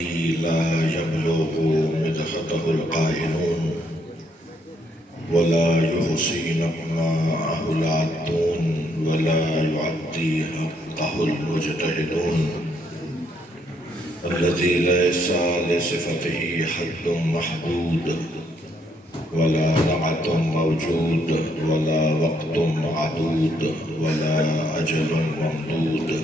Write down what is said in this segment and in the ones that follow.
لا يبلغ مدحته القائلون ولا يحصي نعماءه العادون ولا يعدي حقه المجتهدون الذي ليس لصفته حد محدود ولا نعت موجود ولا وقت معدود ولا أجل ممدود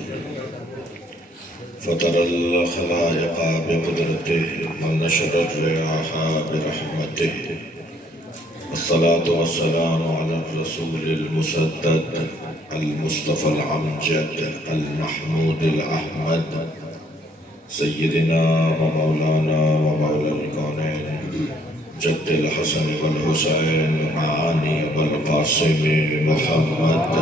فطر الخلائق بقدرته ونشر الرياح برحمته الصلاة والسلام على الرسول المسدد المصطفى الأمجد المحمود الأحمد سيدنا ومولانا ومولى الكونين جد الحسن والحسين معاني والقاسم محمد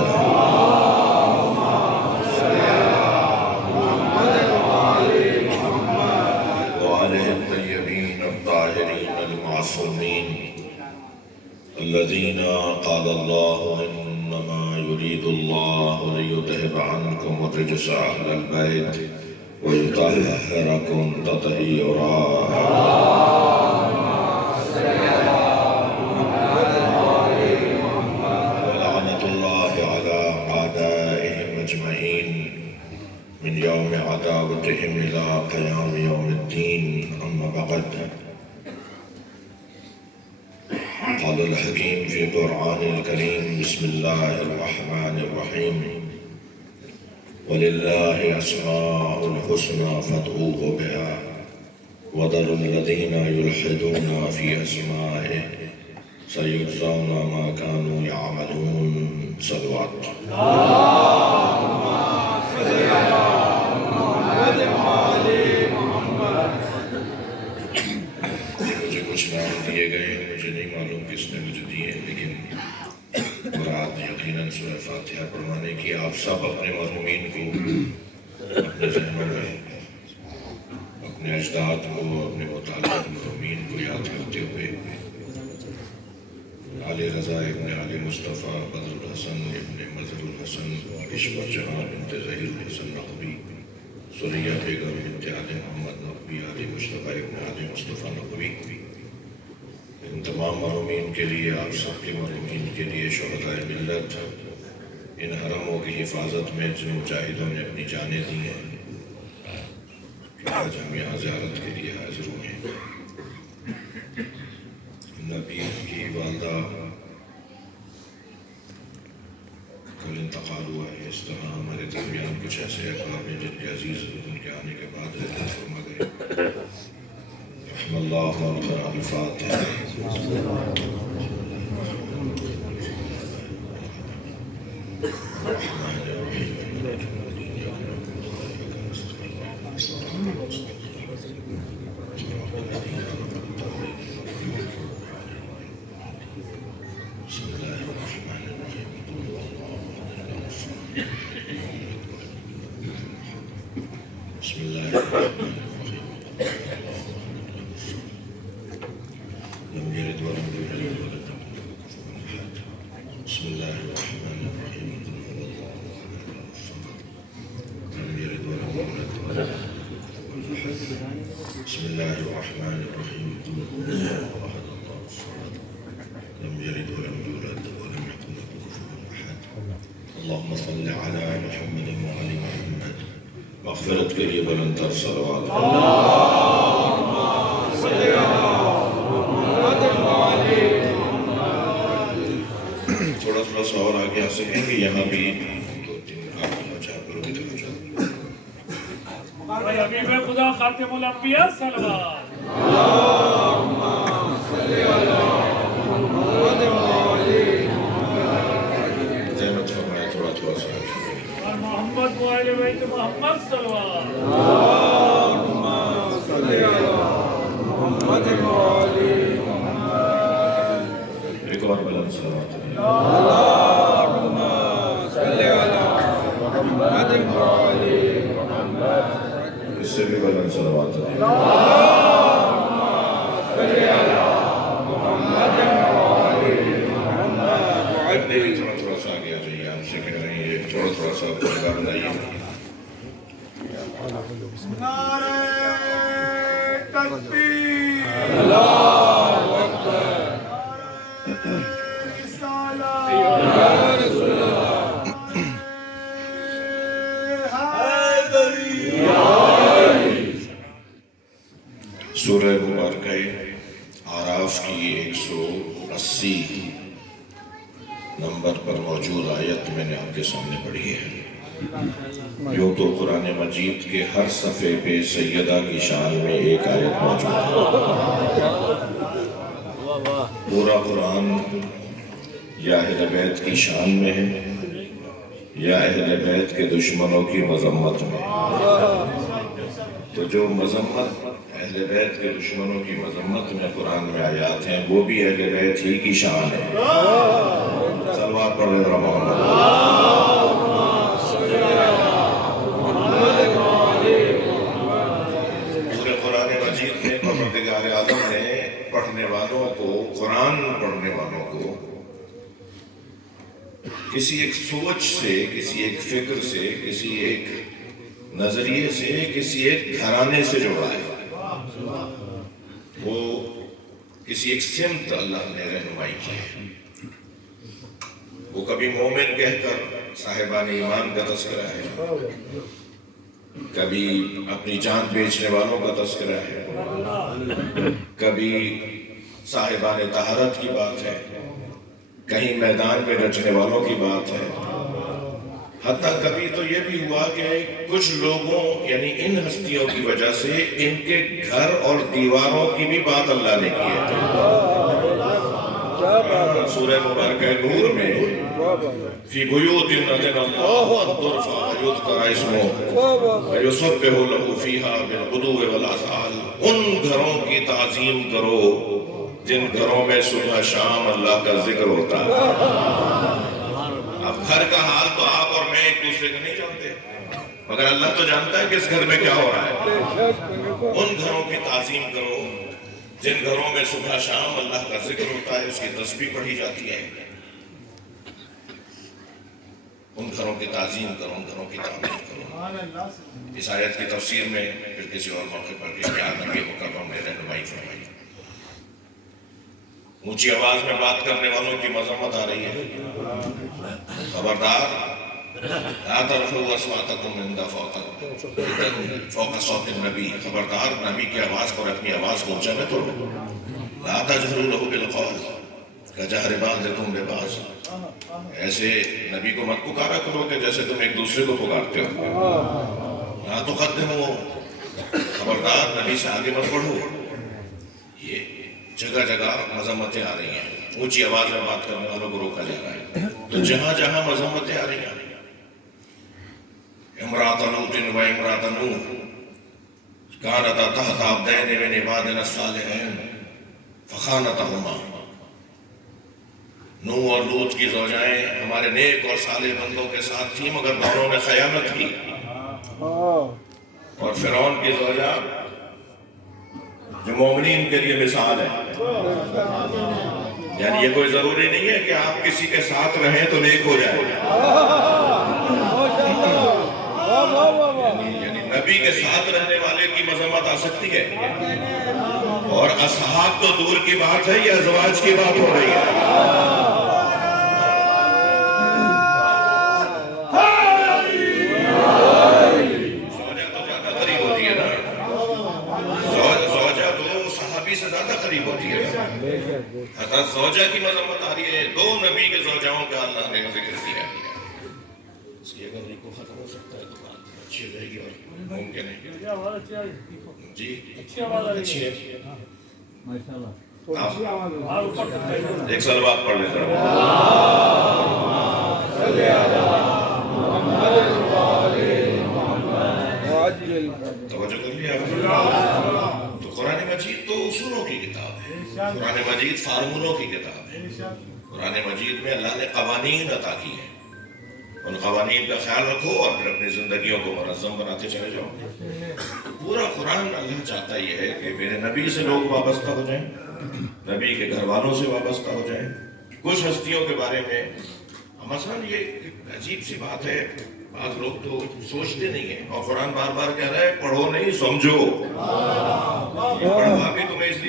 المعصومين الذين قال الله إنما يريد الله ليذهب عنكم الرجس أهل البيت ويطهركم تطهيرا ولعنة الله على أعدائهم أجمعين من يوم عداوتهم إلى قيام يوم الدين أما بعد قال الحكيم في القرآن الكريم بسم الله الرحمن الرحيم ولله أسماء الحسنى فادعوه بها وذروا الذين يلحدون في أسمائه سيجزون ما كانوا يعملون صلوات مجھے کچھ نام دیے گئے مجھے نہیں معلوم کس نے مجھے دیے لیکن مراد یقیناً سورہ فاتحہ پڑھوانے کی آپ سب اپنے مرحومین کو اپنے ذہنوں میں اپنے اجداد کو اپنے متعلق مرحومین کو یاد کرتے ہوئے علی رضا ابن علی مصطفیٰ بدر الحسن ابن مظہر الحسن عشق جہاں بنت ظہیر الحسن نقوی سریہ بیگم بنت علی محمد نقوی علی مصطفیٰ ابن علی مصطفیٰ نقوی ان تمام مرحومین کے لیے آپ سب کے مرحومین کے لیے شہدائے ملت ان حرموں کی حفاظت میں جن مجاہدوں نے اپنی جانیں دی ہیں آج ہم یہاں زیارت کے لیے حاضر ہوئے ہیں نبی کی والدہ کل انتقال ہوا ہے اس طرح ہمارے درمیان کچھ ایسے احباب ہیں جن کے عزیز ان کے آنے کے بعد رحمت فرما گئے رحم اللہ وقرأ الفاتحہ الرحمن الرحیم بسم الله الرحمن الرحيم لم يلد ولم يولد ولم يكن له كفوا أحد بسم الله الرحمن الرحيم قل هو الله الصمد لم يلد ولم يولد ولم يكن له كفوا أحد بسم الله الرحمن الرحيم قل هو الله أحد الله الصمد لم يلد ولم يولد ولم يكن له كفوا أحد اللهم صل على محمد وعلى محمد مغفرت کے لیے بلندتر صلوات اللہم صلی علی محمد وعلی محمد تھوڑا سا اور آگے آ سکیں گے یہاں بھی دو تین آپ بچا کرو بھی طرف جاؤ حبیب خدا خاتم الانبیاء صلوات اللہم صلی علی محمد وعلی محمد زحمت فرمائے تھوڑا سا محمد وآل بیت محمد صلوات اللہم صلی علی محمد وعلی محمد ایک اور بلند صلوات اللہم صلی علی محمد وعلی محمد اس سے بھی بلند صلوات اللہم صلی علی محمد وعلی محمد تھوڑا سا آگے آ جائیے آپ سے کہہ رہے ہیں تھوڑا سا بلائیے نعرہ تکبیر اللہ اکبر یا رسول اللہ سورہ مبارکہ اعراف کی 180 نمبر پر موجود آیت میں نے آپ کے سامنے پڑھی ہے۔ یوں تو قرآن مجید کے ہر صفحے پہ سیدہ کی شان میں ایک آیت موجود ہے۔ پورا قرآن یا اہل بیت کی شان میں ہے یا اہل بیت کے دشمنوں کی مذمت میں۔ تو جو مذمت اہل بیت کے دشمنوں کی مذمت میں قرآن میں آیات ہیں وہ بھی اہل بیت ہی کی شان ہے۔ صلوات پڑھ رہے محمد۔ پورے قرآن مجید میں پروردگار عالم نے پڑھنے والوں کو، قرآن پڑھنے والوں کو کسی ایک سوچ سے، کسی ایک فکر سے، کسی ایک نظریے سے، کسی ایک گھرانے سے جوڑا ہے۔ وہ کسی ایک سمت اللہ نے رہنمائی کی ہے۔ وہ کبھی مومن کہہ کر صاحبان ایمان کا تذکرہ ہے، کبھی اپنی جان بیچنے والوں کا تذکرہ ہے، کبھی صاحبان طہارت کی بات ہے، کہیں میدان میں رچنے والوں کی بات ہے، حتیٰ کبھی تو یہ بھی ہوا کہ کچھ لوگوں یعنی ان ہستیوں کی وجہ سے ان کے گھر اور دیواروں کی بھی بات اللہ نے کی ہے۔ سورہ مبارکہ نور میں فی بیوت اذن اللہ ان ترفع ویذکر اسمہ ویسبح لہ فیہا بالغدو والآصال، ان گھروں کی تعظیم کرو جن گھروں میں صبح شام اللہ کا ذکر ہوتا ہے۔ اب گھر کا حال تو آپ اور میں ایک دوسرے کو نہیں جانتے، مگر اللہ تو جانتا ہے کہ اس گھر میں کیا ہو رہا ہے۔ ان گھروں کی تعظیم کرو جن گھروں میں صبح شام اللہ کا ذکر ہوتا ہے، اس کی تسبیح پڑھی جاتی ہے۔ ان گھروں کی تعظیم کرو، ان گھروں کی تعمیر کرو۔ اس آیت کی تفسیر میں پھر کسی اور موقع پر کہ کیا نبی مکرم نے رہنمائی فرمائی۔ اونچی آواز میں بات کرنے والوں کی مذمت آ رہی ہے۔ خبردار، لا ترفعوا اصواتکم عند فوق صوت النبی، خبردار نبی کی آواز پر اپنی آواز کو اونچا نہ کرو۔ لا تجہروا لہ بالقول کجہر بعضکم لبعض، ایسے نبی کو مت پکارا کرو کہ جیسے تم ایک دوسرے کو پکارتے ہو۔ لا تقدموا، خبردار نبی سے آگے مت بڑھو۔ یہ جگہ جگہ مذمتیں آ رہی ہیں، اونچی آواز میں بات کرنے والوں کو روکا جا رہا ہے۔ تو جہاں جہاں مذمتیں آ رہی ہیں، امرأۃ لوط و امرأۃ نوح کانتا تحت عبدین من عبادنا الصالحین فخانتہما، نوح اور لوط کی زوجائیں ہمارے نیک اور صالح بندوں کے ساتھ تھیں مگر دونوں نے خیانت کی۔ اور فرعون کی زوجہ جو مومنین کے لیے مثال ہے، یعنی یہ کوئی ضروری نہیں ہے کہ آپ کسی کے ساتھ رہیں تو نیک ہو جائے، یعنی نبی کے ساتھ رہنے والے کی مذمت آ سکتی ہے، اور اصحاب تو دور کی بات ہے، یہ ازواج کی بات ہو رہی ہے۔ زوجہ تو زیادہ قریب ہوتی ہے نا، زوجہ تو صحابی سے زیادہ قریب ہوتی ہے۔ حضرت زوجہ کی مذمت آ رہی ہے، دو نبی کے زوجاؤں کا اللہ نے ذکر کیا۔ اس کی اگر ریکو ختم ہو سکتا ہے تو بات اچھی رہے گی اور ممکن ہے۔ جی اچھی ہے، ایک صلوات پڑھ لیتا ہوں۔ توجہ کر لیا۔ تو قرآن مجید تو اصولوں کی کتاب ہے، قرآن مجید فارمولوں کی کتاب ہے۔ قرآن مجید میں اللہ نے قوانین عطا کی ہیں، ان قوانین کا خیال رکھو اور پھر اپنی زندگیوں کو منظم بناتے چلے جاؤ۔ پورا قرآن اللہ چاہتا یہ ہے کہ میرے نبی سے لوگ وابستہ ہو جائیں، نبی کے گھر والوں سے وابستہ ہو جائیں۔ کچھ ہستیوں کے بارے میں مثلاً یہ ایک عجیب سی بات ہے، بعض لوگ تو سوچتے نہیں ہیں، اور قرآن بار بار کہہ رہا ہے پڑھو نہیں سمجھو،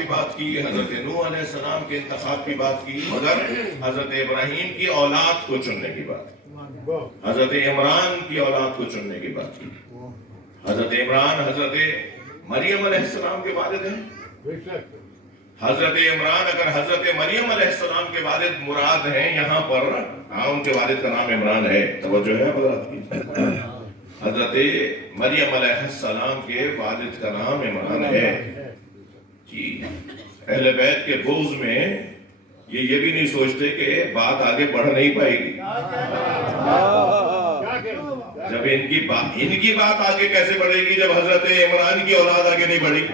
کی بات کی، حضرت نوح علیہ السلام کے انتخاب کی بات کی، مگر حضرت ابراہیم کی اولاد کو چننے کی بات کی، حضرت عمران کی اولاد کو چننے کی بات کی۔ حضرت عمران حضرت مریم علیہ السلام کے والد ہیں۔ حضرت عمران اگر حضرت مریم علیہ السلام کے والد مراد ہیں یہاں پر، ان کے والد کا نام عمران ہے، توجہ ہے حضرات کی، حضرت مریم علیہ السلام کے والد کا نام عمران ہے جی۔ اہل بیت کے بغض میں یہ بھی نہیں سوچتے کہ بات آگے بڑھ نہیں پائے گی، جب ان کی بات آگے کیسے بڑھے گی جب حضرت عمران کی اولاد آگے نہیں بڑھی؟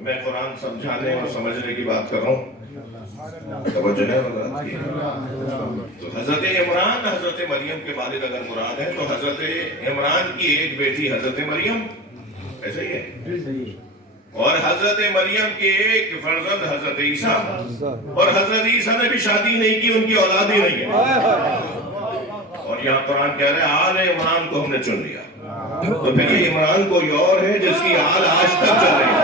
میں قرآن سمجھانے اور سمجھنے کی بات کر رہا ہوں، توجہ ہے حضرات کی۔ تو حضرت عمران حضرت مریم کے والد اگر مراد ہے تو حضرت عمران کی ایک بیٹی حضرت مریم، ایسا ہی ہے، اور حضرت مریم کے ایک فرزند حضرت عیسیٰ، اور حضرت عیسیٰ نے بھی شادی نہیں کی، ان کی اولاد ہی نہیں ہے، اور یہاں قرآن کہہ رہے ہیں آل عمران کو ہم نے چن لیا۔ تو پھر یہ عمران کوئی اور ہے جس کی آل آج تک چل رہی ہے،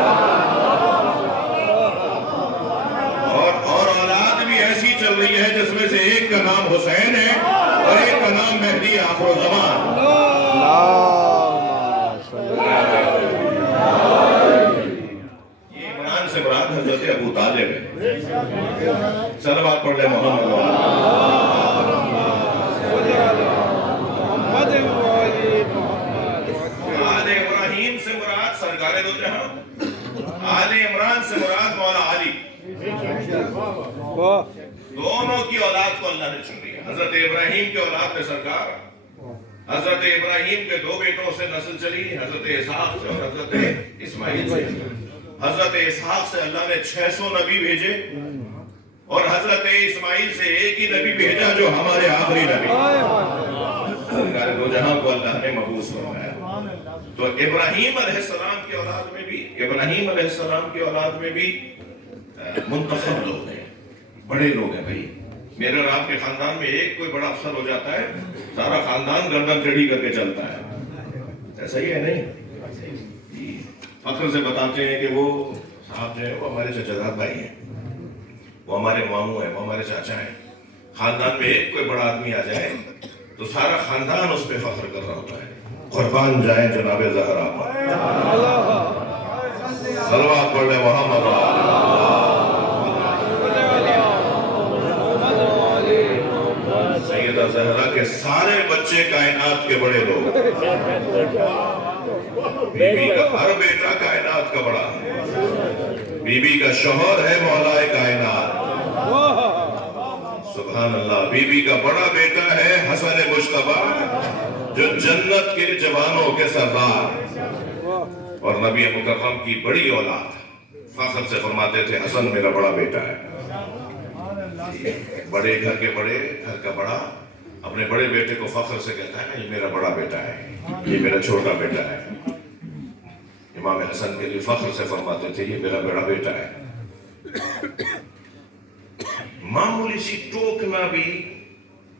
اور اولاد بھی ایسی چل رہی ہے جس میں سے ایک کا نام حسین ہے اور ایک کا نام مہدی آخر الزمان۔ یہ عمران سے مراد حضرت ابو طالب ہے۔ صلوات پڑھ لیں محمد۔ آل ابراہیم سے مراد سرکار دو جہاں، آل عمران سے مراد مولا علی، دونوں کی اولاد کو اللہ نے چن لیا۔ حضرت ابراہیم کی اولاد میں سرکار، حضرت ابراہیم کے دو بیٹوں سے نسل چلی، حضرت اسحاق سے اور حضرت اسماعیل سے۔ حضرت اسحاق سے اللہ نے 600 نبی بھیجے، اور حضرت اسماعیل سے ایک ہی نبی بھیجا جو ہمارے آخری نبی، سرکار دو جہاں کو اللہ نے مبعوث فرمایا۔ تو ابراہیم علیہ السلام کی اولاد میں بھی، ابراہیم علیہ السلام کی اولاد میں بھی منتخب لوگ ہیں، بڑے لوگ ہیں بھائی۔ میرے اور آپ کے خاندان میں ایک کوئی بڑا افسر ہو جاتا ہے، سارا خاندان گردن ٹیڑھی کر کے چلتا ہے، ایسا ہی ہے نہیں؟ فخر سے بتاتے ہیں کہ وہ صاحب جو ہے وہ ہمارے چچا زاد بھائی ہیں، وہ ہمارے ماموں ہیں، وہ ہمارے چاچا ہیں۔ خاندان میں ایک کوئی بڑا آدمی آ جائے تو سارا خاندان اس پہ فخر کر رہا ہوتا ہے، قربان جائیں جناب زہرا پر، صلوات پڑھ لیں محمد۔ سیدہ زہرا کے سارے بچے کائنات کے بڑے لوگ، بی بی کا ہر بیٹا کائنات کا بڑا، بی بی کا شوہر ہے مولا کائنات، سبحان اللہ۔ بی بی کا بڑا بیٹا ہے حسن مجتبیٰ جو جنت کے جوانوں کے سردار، اور نبی مکرم کی بڑی اولاد، فخر سے فرماتے تھے حسن میرا بڑا بیٹا ہے۔ بڑے گھر کے بڑے، گھر کا بڑا اپنے بڑے بیٹے کو فخر سے کہتا ہے یہ میرا بڑا بیٹا ہے، یہ میرا چھوٹا بیٹا ہے۔ امام حسن کے لیے فخر سے فرماتے تھے یہ میرا بڑا بیٹا ہے۔ معمولی سی ٹوکنا بھی،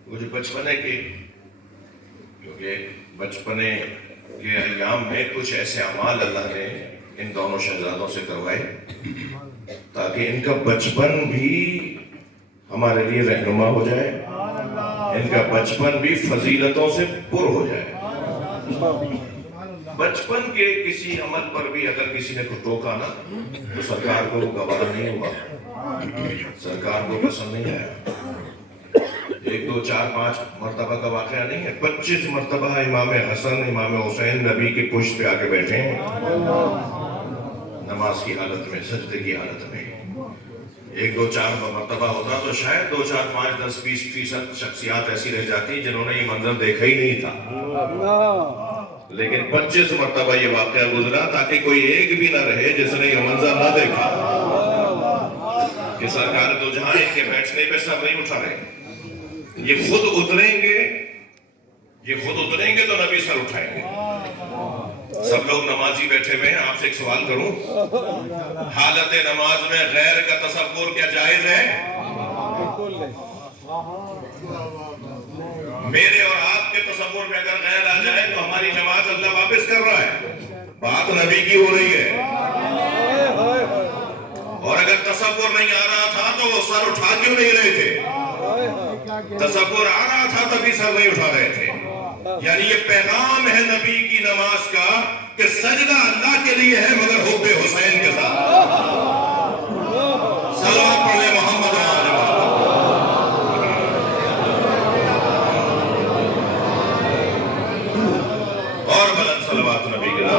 وہ جو بچپنے کے، کیونکہ بچپنے کے ایام میں کچھ ایسے اعمال اللہ نے ان دونوں شہزادوں سے کروائے تاکہ ان کا بچپن بھی ہمارے لیے رہنما ہو جائے، ان کا بچپن بھی فضیلتوں سے پر ہو جائے۔ بچپن کے کسی عمل پر بھی اگر کسی نے کو ٹوکا نا تو سرکار کو وہ گوارا نہیں ہوا، سرکار کو پسند نہیں آیا۔ 1 2 4 5 مرتبہ کا واقعہ نہیں ہے، 25 مرتبہ امام حسن امام حسین نبی کے پشت پہ آ کے بیٹھے ہیں، نماز کی حالت میں، سجدے کی حالت میں۔ 1 2 4 مرتبہ ہوتا تو شاید 2 4 5 10 20% شخصیات ایسی رہ جاتی جنہوں نے یہ منظر دیکھا ہی نہیں تھا، لیکن 25 مرتبہ یہ واقعہ گزرا تاکہ کوئی ایک بھی نہ رہے جس نے یہ منظر نہ دیکھا کہ سرکار دو جہاں ان کے بیٹھنے پہ سب نہیں اٹھا رہے، یہ خود اتریں گے تو نبی سر اٹھائیں گے۔ سب لوگ نمازی بیٹھے ہوئے ہیں، آپ سے ایک سوال کروں، حالت نماز میں غیر کا تصور کیا جائز ہے؟ میرے اور آپ کے تصور میں اگر غیر آ جائے تو ہماری نماز اللہ واپس کر رہا ہے. بات نبی کی ہو رہی ہے. اور اگر تصور نہیں آ رہا تھا تو وہ سر اٹھا کیوں نہیں رہے تھے؟ تصور آ رہا تھا تبھی سر نہیں اٹھا رہے تھے. یعنی یہ پیغام ہے نبی کی نماز کا کہ سجدہ اللہ کے لیے ہے مگر حب حسین کے ساتھ. صلوات پڑھیں محمد و آل محمد. اور بلند صلوات نبی کے نام.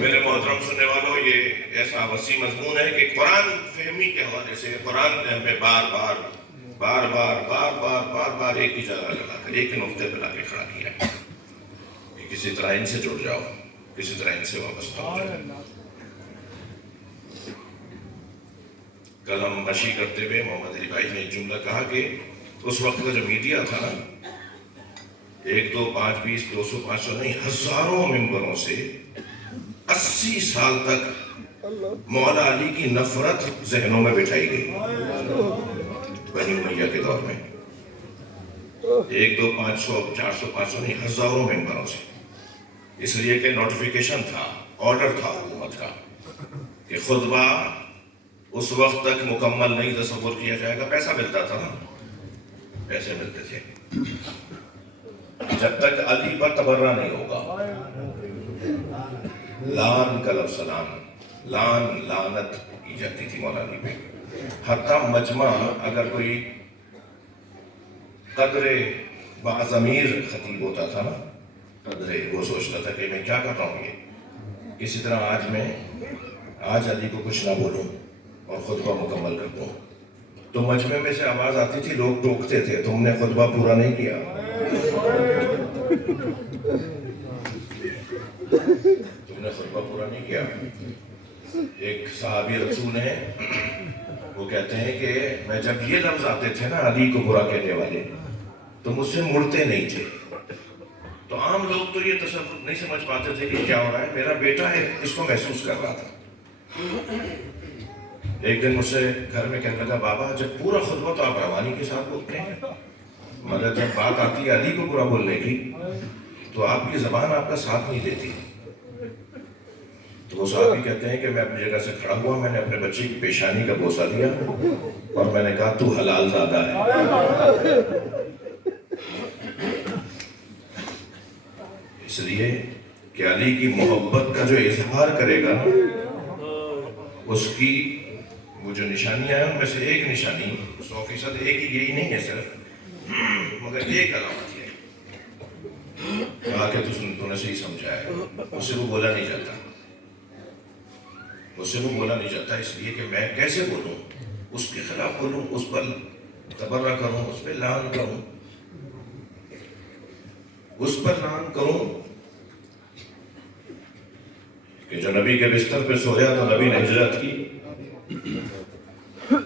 میرے محترم سننے والوں، یہ ایسا وسیع مضمون ہے کہ قرآن فہمی کے حوالے سے قرآن نے ہمیں بار بار ایک ہی جگہ لگا کر ایک ہی نقطے پہ لا کے کھڑا کیا کہ کسی طرح ان سے جڑ جاؤ، کسی طرح ان سے وابستہ ہو جاؤ. کل ہم مشی کرتے ہوئے محمد علی بھائی نے ایک جملہ کہا کہ اس وقت کا جو میڈیا تھا نا، 1 2 5 20 200 500 نہیں، ہزاروں ممبروں سے 80 سال تک مولا علی کی نفرت ذہنوں میں بٹھائی گئی بنی امیہ کے دور میں. 1 2 500 400 500 نہیں، ہزاروں ممبروں سے. اس لیے کہ نوٹیفیکیشن تھا، آرڈر تھا حکومت کا کہ خطبہ اس وقت تک مکمل نہیں تصور کیا جائے گا. پیسہ ملتا تھا نا، پیسے ملتے تھے جب تک علی پر تبرہ نہیں ہوگا. لان کا لفظ لعنت کی جاتی تھی مولا علی پہ. حتیٰ مجمع اگر کوئی قدر باضمیر خطیب ہوتا تھا نا، وہ سوچتا تھا کہ میں کیا کرتا ہوں یہ، کسی طرح آج علی کو کچھ نہ بولوں اور خطبہ مکمل کر دوں. تو مجمع میں سے آواز آتی تھی، لوگ ٹوکتے تھے، تم نے خطبہ پورا نہیں کیا. تم نے خطبہ پورا نہیں کیا. ایک صحابی رسول ہیں، وہ کہتے ہیں کہ میں جب یہ لفظ آتے تھے نا علی کو برا کہنے والے، تو مجھ سے مڑتے نہیں تھے. تو عام لوگ تو یہ تصور نہیں سمجھ پاتے تھے کہ کیا ہو رہا ہے. میرا بیٹا ہے، اس کو محسوس کر رہا تھا. ایک دن مجھ سے گھر میں کہنے لگا، بابا جب پورا خطبہ تو آپ روانی کے ساتھ بولتے ہیں، مگر جب بات آتی ہے علی کو برا بولنے کی تو آپ کی زبان آپ کا ساتھ نہیں دیتی. تو وہ صحابی کہتے ہیں کہ میں اپنی جگہ سے کھڑا ہوا، میں نے اپنے بچے کی پیشانی کا بوسہ دیا اور میں نے کہا تو حلال زادہ ہے. اس لیے کہ علی کی محبت کا جو اظہار کرے گا اس کی وہ جو نشانیاں ہیں ان میں سے ایک نشانی 100% ایک ہی یہی نہیں ہے صرف، مگر ایک علامت یہ ہے کہا کہ تو نے صحیح سمجھا ہے. اس سے وہ بولا نہیں جاتا، اس سے وہ بولا نہیں جاتا. اس لیے کہ میں کیسے بولوں، اس کے خلاف بولوں، اس پر تبرہ کروں، اس پہ لعن کروں، اس پر لعن کروں کہ جو نبی کے بستر پہ سویا تو نبی نے ہجرت کی،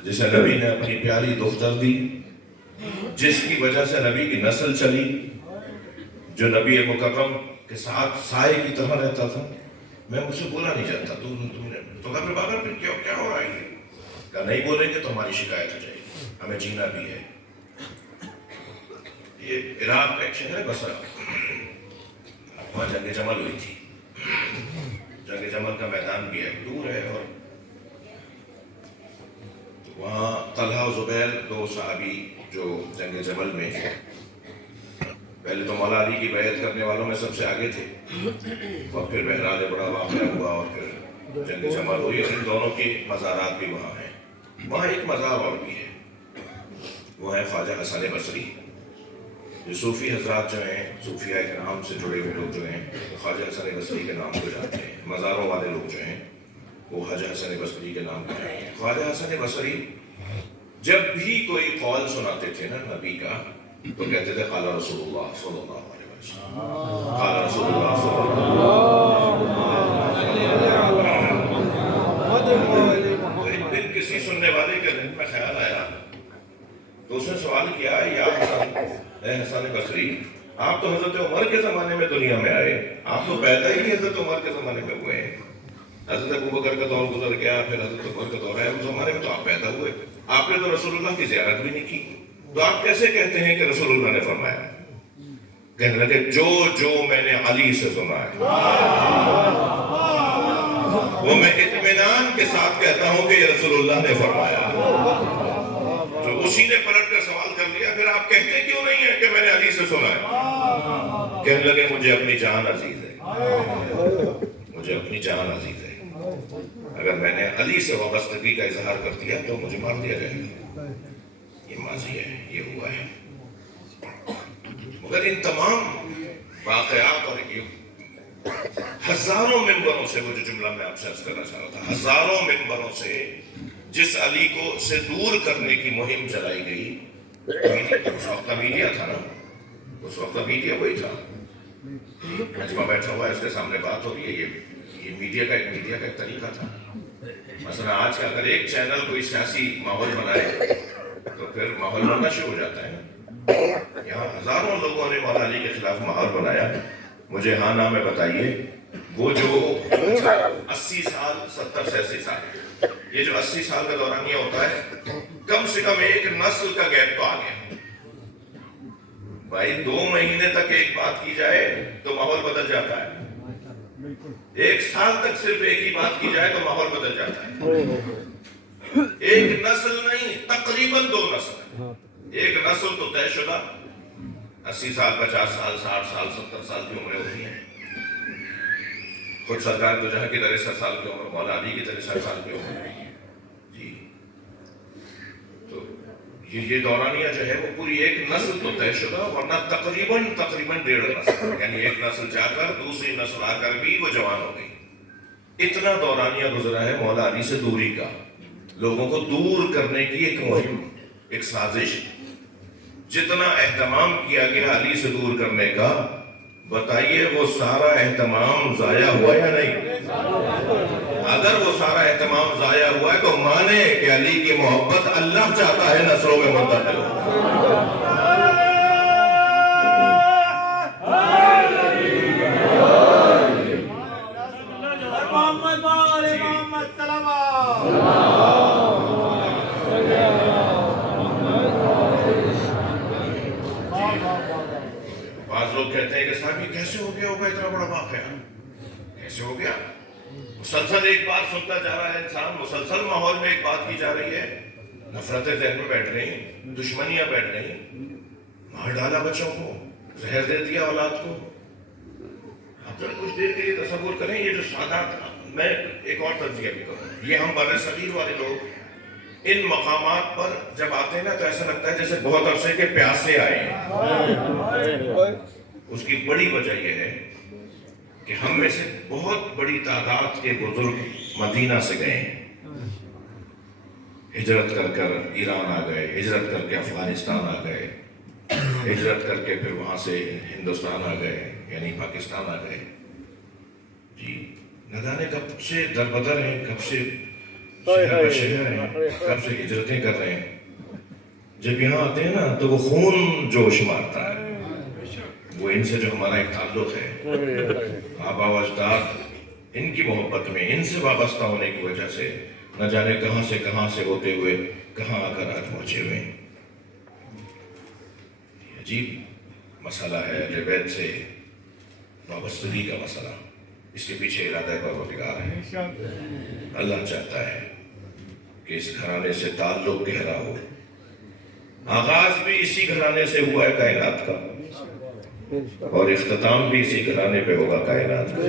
جسے نبی نے اپنی پیاری دختر دی، جس کی وجہ سے نبی کی نسل چلی، جو نبی مکرم کے ساتھ سائے کی طرح رہتا تھا. میں مجھ سے بولا نہیں جاتا. تو کہا پھر بابا پھر کیا ہو رہا ہے یہ؟ کہا نہیں بولیں گے تو ہماری شکایت ہو جائے گی، ہمیں جینا بھی ہے. یہ عراق کا ایک شہر ہے بصرہ، وہاں جنگ جمل ہوئی تھی. جنگ جمل کا میدان بھی ہے، دور ہے، اور وہاں طلحہ و زبیر 2 صحابی جو جنگ جمل میں پہلے تو مولا علی کی بیعت کرنے والوں میں سب سے آگے تھے، اور پھر بہرحال بڑا واقعہ ہوا اور پھر جنگ جمل ہوئی، اور ان دونوں کے مزارات بھی وہاں ہیں. وہاں ایک مزار اور بھی ہے، وہ ہے خواجہ حسن بصری. جو صوفی حضرات جو ہیں، صوفیاء کرام سے جڑے ہوئے لوگ جو ہیں، وہ خواجہ حسن بصری کے نام کو جانتے ہیں. مزاروں والے لوگ جو ہیں وہ خواجہ حسن بصری کے نام کو جانتے ہیں. خواجہ حسن بصری جب بھی کوئی قول سناتے تھے نا نبی کا تو کہتے تھے قال رسول اللہ صلی اللہ علیہ وسلم، قال رسول اللہ صلی اللہ علیہ وسلم. ایک دن کسی سننے والے کے ذہن میں خیال آیا تو اس نے سوال کیا، یا حسن بصری، آپ تو حضرت عمر کے زمانے میں دنیا میں آئے، آپ تو پیدا ہی حضرت عمر کے زمانے میں ہوئے ہیں، حضرت ابوبکر کا دور گزر گیا، پھر حضرت عمر کا دور ہے، اس زمانے میں تو آپ پیدا ہوئے، آپ نے تو رسول اللہ کی زیارت بھی نہیں کی، تو آپ کیسے کہتے ہیں کہ رسول اللہ نے فرمایا؟ کہنے لگے جو میں نے علی سے سنا ہے وہ میں اطمینان کے ساتھ کہتا ہوں کہ یہ رسول اللہ نے فرمایا۔ تو اسی نے پلٹ کر سوال کر لیا، پھر آپ کہتے کیوں نہیں ہیں کہ میں نے علی سے سنا ہے؟ کہنے لگے مجھے اپنی جان عزیز ہے، مجھے اپنی جان عزیز ہے، اگر میں نے علی سے وابستگی کا اظہار کر دیا تو مجھے مار دیا جائے گا، یہ ماضی ہے، یہ ہوا ہے۔ مگر ان تمام واقعات اور ہزاروں ممبروں سے، وہ جو جملہ میں آپ سے عرض کرنا چاہ رہا تھا، ہزاروں ممبروں سے جس علی کو سے دور کرنے کی مہم چلائی گئی، اس وقت کا میڈیا تھا نا، اس وقت کا میڈیا وہی تھا، مجمع بیٹھا ہوا ہے، اس کے سامنے بات ہو رہی ہے، یہ میڈیا کا ایک طریقہ تھا۔ مثلا آج کا اگر ایک چینل کوئی سیاسی ماحول بنائے تو پھر ماحول بننا شروع ہو جاتا ہے۔ یہاں ہزاروں لوگوں نے مولا علی کے خلاف ماحول بنایا۔ مجھے ہاں نام میں بتائیے، وہ جو 80 سال 70 سے 80 سال، یہ جو 80 سال کا دورانیہ ہوتا ہے، کم سے کم ایک نسل کا گیپ تو آ گیا۔ بھائی 2 مہینے تک ایک بات کی جائے تو ماحول بدل جاتا ہے، 1 سال تک صرف ایک ہی بات کی جائے تو ماحول بدل جاتا ہے۔ ایک نسل نہیں، تقریباً 2 نسل، ایک نسل تو طے شدہ 80 سال 50 سال 60 سال 70 سال کی عمریں ہوتی ہیں۔ خود سرکار دو جہاں کی 63 سال کی عمر، مولا علی کی 63 سال کی عمر جی۔ تو یہ دورانیہ جو ہے وہ پوری ایک نسل تو طے شدہ، ورنہ تقریباً 1.5 نسل، یعنی ایک نسل جا کر دوسری نسل آ کر بھی وہ جوان ہو گئی۔ اتنا دورانیہ گزرا ہے مولا علی سے دوری کا، لوگوں کو دور کرنے کی ایک مہم، ایک سازش۔ جتنا اہتمام کیا گیا علی سے دور کرنے کا، بتائیے وہ سارا اہتمام ضائع ہوا یا نہیں؟ اگر وہ سارا اہتمام ضائع ہوا ہے تو مانے کہ علی کی محبت اللہ چاہتا ہے نسلوں میں منتقل ہو۔ بعض لوگ کہتے ہیں کہ صاحب یہ کیسے ہو گیا ہوگا اتنا بڑا واقعہ، کیسے ہو گیا؟ مسلسل ایک بات سنتا جا رہا ہے انسان، مسلسل ماحول میں ایک بات کی جا رہی ہے، نفرتیں ذہن میں بیٹھ رہی، دشمنیاں بیٹھ رہی، مار ڈالا بچوں کو، زہر دے دیا اولاد کو۔ آپ ذرا کچھ دیر کے لیے تصور کریں، یہ جو سادات، میں ایک اور تجزیہ بھی کروں، یہ ہم بر صغیر والے لوگ ان مقامات پر جب آتے ہیں نا تو ایسا لگتا ہے جیسے بہت عرصے کے پیاسے آئے ہیں۔ اس کی بڑی وجہ یہ ہے کہ ہم میں سے بہت بڑی تعداد کے بزرگ مدینہ سے گئے ہیں، ہجرت کر کر ایران آ گئے، ہجرت کر کے افغانستان آ گئے، ہجرت کر کے پھر وہاں سے ہندوستان آ گئے، یعنی پاکستان آ گئے جی۔ نہ جانے کب سے در بدر ہیں، کب سے شہر شہر ہیں، کب سے ہجرتیں کر رہے ہیں۔ جب یہاں آتے ہیں نا تو وہ خون جوش مارتا ہے، وہ ان سے جو ہمارا ایک تعلق ہے، آبا و اجداد، ان کی محبت میں، ان سے وابستہ ہونے کی وجہ سے نہ جانے کہاں سے ہوتے ہوئے کہاں آ کر آج پہنچے ہوئے ہیں۔ عجیب مسئلہ ہے اہل بیت سے وابستگی کا مسئلہ، اس کے پیچھے ارادہ پروردگار ہے۔ اللہ چاہتا ہے کہ اس گھرانے سے تعلق گہرا ہو۔ آغاز بھی اسی گھرانے سے ہوا ہے کائنات کا، اور اختتام بھی اسی گھرانے پہ ہوگا کائنات کا۔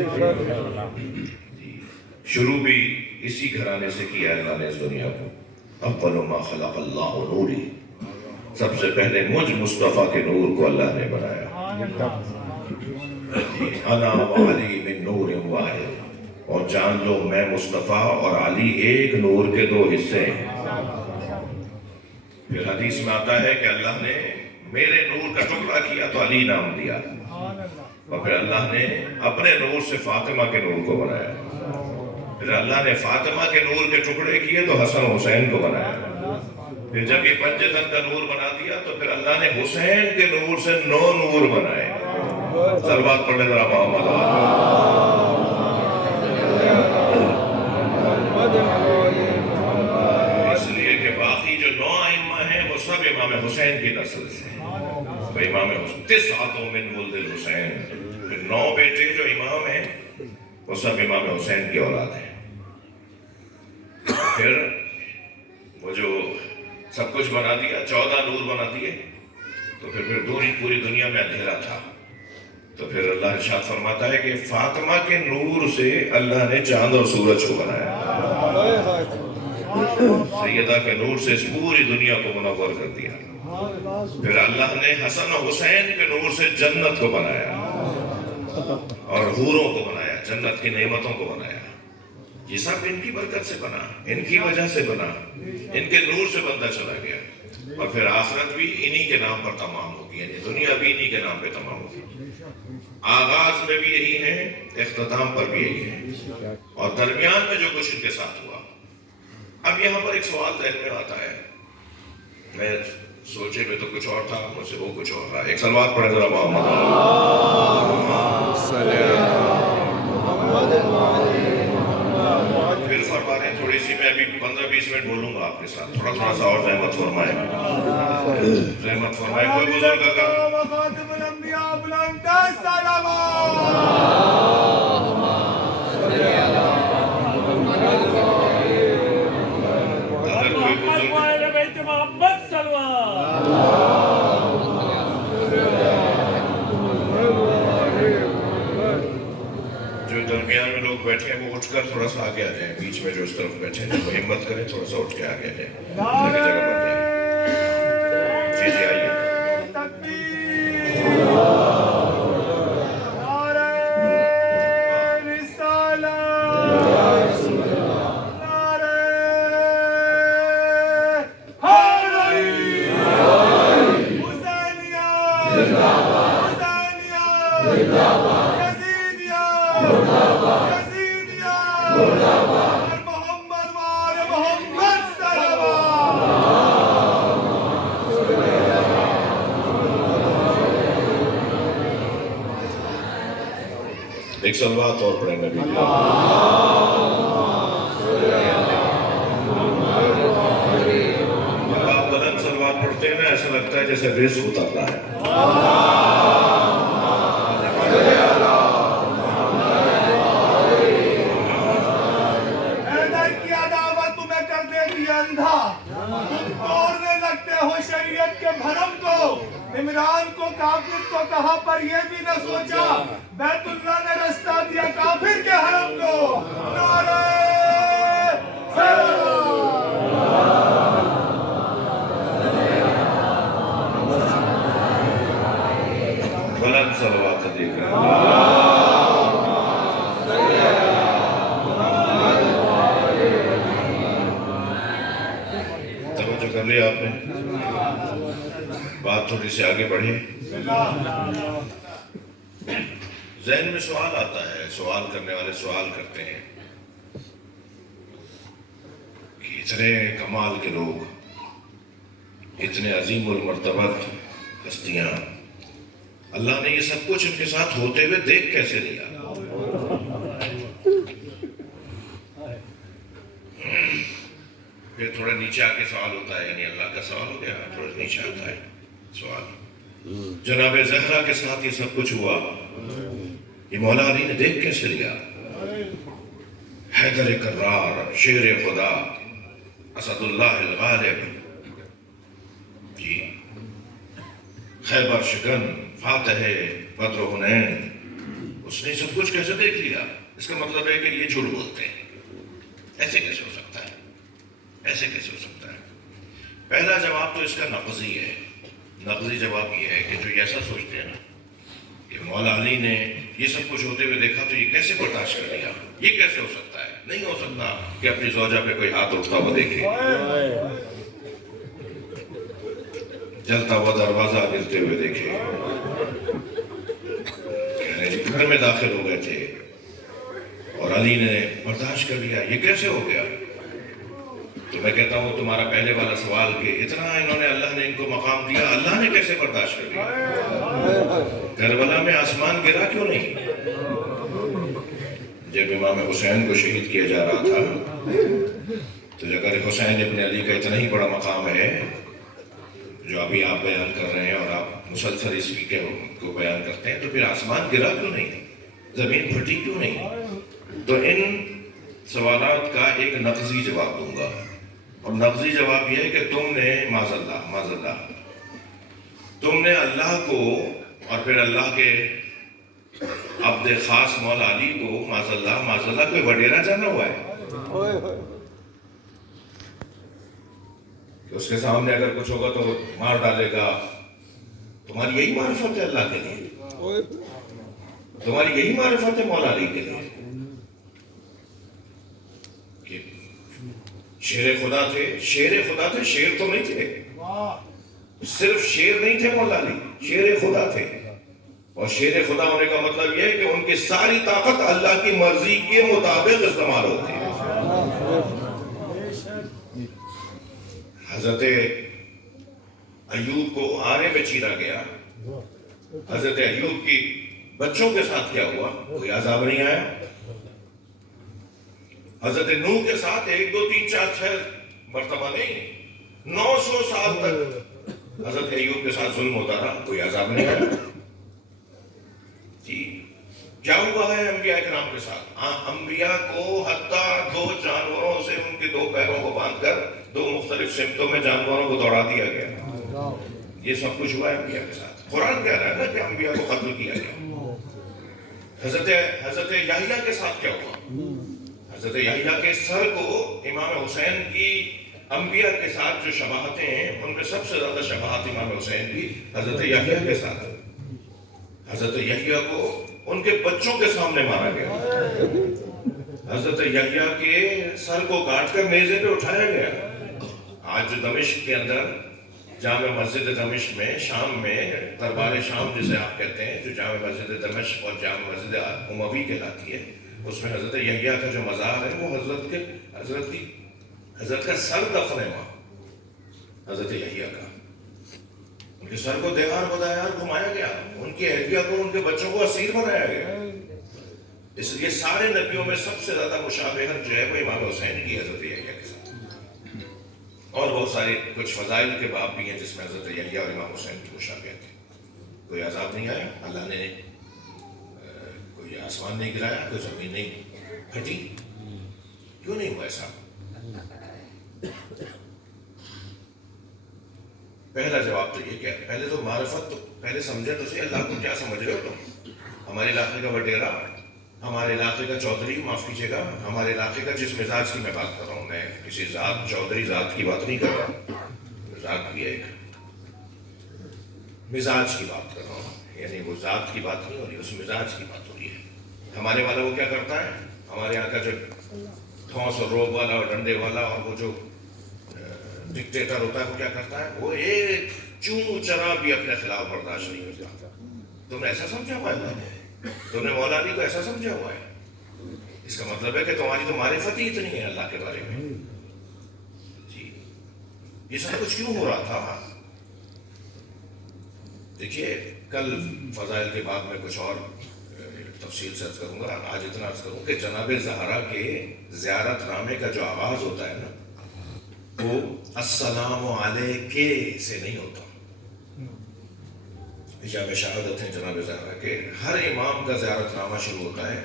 شروع بھی اسی گھرانے سے کیا اللہ نے اس دنیا کو۔ اول ما خلق اللہ نوری، سب سے پہلے مجھ مصطفیٰ کے نور کو اللہ نے بنایا۔ انا وعلی من نور واحد، اور جان لو میں مصطفیٰ اور علی ایک نور کے 2 حصے ہیں۔ پھر حدیث میں آتا ہے کہ اللہ نے میرے نور کا ٹکڑا کیا تو علی نام دیا، اور پھر اللہ نے اپنے نور سے فاطمہ کے نور کو بنایا، پھر اللہ نے فاطمہ کے نور کے ٹکڑے کیے تو حسن حسین کو بنایا، پھر جب یہ پنجتن کا نور بنا دیا تو پھر اللہ نے حسین کے نور سے 9 نور بنائے۔ صلوات پڑھ لیں ذرا محمد۔ امام حسین کی نسل سے. امام حسین تسعۃ من ولد الحسین، 9 بیٹے جو امام ہیں وہ سب امام حسین کی اولاد ہیں. پھر وہ جو سب کچھ بنا دیا، 14 نور بنا دیے، تو پھر پوری دنیا میں اندھیرا تھا. تو پھر اللہ ارشاد فرماتا ہے کہ فاطمہ کے نور سے اللہ نے چاند اور سورج کو بنایا. سیدہ کے نور سے اس پوری دنیا کو منور کر دیا. پھر اللہ نے حسن و حسین کے نور سے جنت کو بنایا اور حوروں کو بنایا، جنت کی نعمتوں کو بنایا. یہ سب ان کی برکت سے بنا، ان کی وجہ سے بنا، ان کے نور سے بندہ چلا گیا. اور پھر آخرت بھی انہی کے نام پر تمام ہوگی، یعنی دنیا بھی انہی کے نام پہ تمام ہوگی. آغاز میں بھی یہی ہے، اختتام پر بھی یہی ہے، اور درمیان میں جو کچھ ان کے ساتھ ہوا. اب یہاں پر ایک سوال ذہن میں آتا ہے، میں سوچے میں تو کچھ اور تھا، مجھ سے وہ کچھ اور رہا. ایک سلوات پڑھیں ذرا محمد. پھر فرما رہے ہیں تھوڑی سی، میں ابھی 15-20 منٹ بولوں گا آپ کے ساتھ، تھوڑا سا اور رحمت فرمائیں. رحمت فرمائیں کوئی بزرگ اگر خاتم الانبیاء بلند صلوات. محمد و اہل بیت محمد صلوات. جو درمیان میں لوگ بیٹھے ہیں وہ اٹھ کر تھوڑا سا آگے آ جائیں. بیچ میں جو اس طرف بیٹھے ہیں وہ ہمت کریں، تھوڑا سا اٹھ کے آگے آ جائیں، اپنی جگہ پر جائیں. جی جی آئیے. تکبیر. نعرہ رسالت. نعرہ حیدری. حسینیہ. حسینیہ. یزیدیہ. یزیدیہ. اور محمد و آل محمد صلوات. ایک سلوات اور پڑھیں نبی. جب آپ بلند سلوات پڑھتے ہیں نا ایسا لگتا ہے جیسے رزق اتر رہا ہے. حیدر کی عداوت تمہیں کر دیتی ہے اندھا، تم توڑنے لگتے ہو شریعت کے بھرم کو. عمران کو کافر تو کہا پر یہ بھی نہ سوچا بیت اللہ نے رستہ دیا کافر کے حرم کو. نعرہ صلوات. بلند سلوات دیکھ رہے ہیں. توجہ کر لیا آپ نے، بات تھوڑی سی آگے بڑھی. ذہن میں سوال آتا ہے، سوال کرنے والے سوال کرتے ہیں کہ اتنے کمال کے لوگ، اتنے عظیم المرتبت ہستیاں، اللہ نے یہ سب کچھ ان کے ساتھ ہوتے ہوئے دیکھ کیسے لیا؟ پھر تھوڑا نیچے آ کے سوال ہوتا ہے، یعنی اللہ کا سوال ہو گیا، تھوڑا نیچے آتا ہے سوال، جناب زہرا کے ساتھ یہ سب کچھ ہوا، یہ مولا علی نے دیکھ کیسے لیا؟ حیدر کرار، شیر خدا، اسد اللہ الغالب، جی خیبر شکن، فاتح بدر و حنین، اس نے سب کچھ کیسے دیکھ لیا؟ اس کا مطلب ہے کہ یہ جھوٹ بولتے ہیں. ایسے کیسے ہو سکتا ہے؟ ایسے کیسے ہو سکتا ہے؟ پہلا جواب تو اس کا نقضی ہے. نقضی جواب یہ ہے کہ جو ایسا سوچتے ہیں نا کہ مولا علی نے یہ سب کچھ ہوتے ہوئے دیکھا تو یہ کیسے برداشت کر لیا؟ یہ کیسے ہو سکتا ہے؟ نہیں ہو سکتا کہ اپنی زوجہ پہ کوئی ہاتھ اٹھتا ہوا دیکھے، جلتا ہوا دروازہ گرتے ہوئے دیکھے. گھر میں داخل ہو گئے تھے اور علی نے برداشت کر لیا، یہ کیسے ہو گیا؟ تو میں کہتا ہوں تمہارا پہلے والا سوال کہ اتنا انہوں نے، اللہ نے ان کو مقام دیا، اللہ نے کیسے برداشت کر لیا؟ کربلا میں آسمان گرا کیوں نہیں؟ جب امام حسین کو شہید کیا جا رہا تھا تو اگر حسین ابن علی کا اتنا ہی بڑا مقام ہے جو ابھی آپ بیان کر رہے ہیں اور آپ مسلسل اس کو بیان کرتے ہیں، تو پھر آسمان گرا کیوں نہیں، زمین پھٹی کیوں نہیں؟ تو ان سوالات کا ایک نقضی جواب دوں گا، اور نقضی جواب یہ ہے کہ تم نے معاذ اللہ تم نے اللہ کو اور پھر اللہ کے عبد خاص مولا علی کو معاذ اللہ کوئی وڈیرا جانا ہوا ہے کہ اس کے سامنے اگر کچھ ہوگا تو مار ڈالے گا؟ تمہاری یہی معرفت ہے اللہ کے لیے؟ تمہاری یہی معرفت ہے مولا علی کے لیے کہ شیر خدا تھے؟ شیر تو نہیں تھے، صرف شیر نہیں تھے مولا علی، شیر خدا تھے. اور شیر خدا ہونے کا مطلب یہ ہے کہ ان کی ساری طاقت اللہ کی مرضی کے مطابق استعمال ہوتی ہے. حضرت ایوب کو آرے میں چیرا گیا، حضرت ایوب کی بچوں کے ساتھ کیا ہوا؟ کوئی عذاب نہیں آیا. حضرت نوح کے ساتھ 1 2 3 4 6 مرتبہ نہیں، 900 سال تک حضرت ایوب کے ساتھ ظلم ہوتا رہا، کوئی عذاب نہیں آیا. جی کیا ہوا ہے انبیاء کرام کے ساتھ؟ انبیاء کو حتیٰ 2 جانوروں سے ان کے 2 پیروں کو باندھ کر 2 مختلف سمتوں میں جانوروں کو دوڑا دیا گیا. یہ سب کچھ ہوا ہے انبیاء کے ساتھ. قرآن کہہ رہا ہے نا کہ انبیاء کو قتل کیا گیا. حضرت یحییٰ کے ساتھ کیا ہوا؟ حضرت یحییٰ کے سر کو امام حسین کی انبیاء کے ساتھ جو شباہتیں ہیں ان میں سب سے زیادہ شباہت امام حسین کی حضرت یحییٰ کے ساتھ. حضرت یحییٰ کو ان کے بچوں کے سامنے مارا گیا. حضرت یحییٰ کے سر کو کاٹ کر میزے پہ اٹھایا گیا. آج جو دمشق کے اندر جامع مسجد دمشق میں شام میں دربار شام جسے آپ کہتے ہیں، جو جامع مسجد دمشق اور جامع مسجد اموی کہلاتی ہے، اس میں حضرت یحییٰ کا جو مزار ہے وہ حضرت کا سر دفن ہے وہاں. حضرت یحییٰ کا ان کے سر کو دیوار بدایار گھمایا گیا، ان کی اہلیہ کو ان کے بچوں کو اسیر بنایا گیا. اس لیے سارے نبیوں میں سب سے زیادہ مشابہت جو ہے وہ امام حسین کی حضرت یحییٰ کے ساتھ. اور بہت سارے کچھ فضائل کے باب بھی ہیں جس میں حضرت یحییٰ اور امام حسین کی مشابہت ہے. کوئی عذاب نہیں آیا، اللہ نے کوئی آسمان نہیں گرایا، کوئی زمین نہیں پھٹی. کیوں نہیں ہوا ایسا؟ پہلا جواب تو یہ کیا ہے، پہلے تو معرفت تو پہلے سمجھے تو صحیح اللہ کو کیا سمجھ رہے ہو تم؟ ہمارے علاقے کا وڈیرا، ہمارے علاقے کا چودھری، معاف کیجیے گا، ہمارے علاقے کا جس مزاج کی میں بات کر رہا ہوں، میں کسی ذات چودھری ذات کی بات نہیں کر رہا. ذات بھی ایک مزاج کی بات کر رہا ہوں، یعنی وہ ذات کی بات نہیں ہو رہی، اس مزاج کی بات ہو رہی ہے. ہمارے والا وہ کیا کرتا ہے؟ ہمارے یہاں کا جو ٹھونس اور روب والا اور ڈنڈے والا اور وہ جو ڈکٹیٹر ہوتا ہے وہ کیا کرتا ہے؟ وہ ایک چوں چرا بھی اپنے خلاف برداشت نہیں کرتا. تم نے ایسا سمجھا ہوا ہے؟ تم نے مولا علی کو ایسا سمجھا ہوا ہے؟ اس کا مطلب ہے کہ تمہاری تو معرفت ہی اتنی ہے اللہ کے بارے میں. جی یہ سب کچھ کیوں ہو رہا تھا؟ دیکھیے کل فضائل کے بعد میں کچھ اور تفصیل سے عرض کروں گا. آج اتنا عرض کروں کہ جناب زہرا کے زیارت نامے کا جو آغاز ہوتا ہے نا، وہ السلام علیکہ سے نہیں ہوتا. حجاب شہادت ہیں جناب زہرا کے. ہر امام کا زیارت نامہ شروع ہوتا ہے،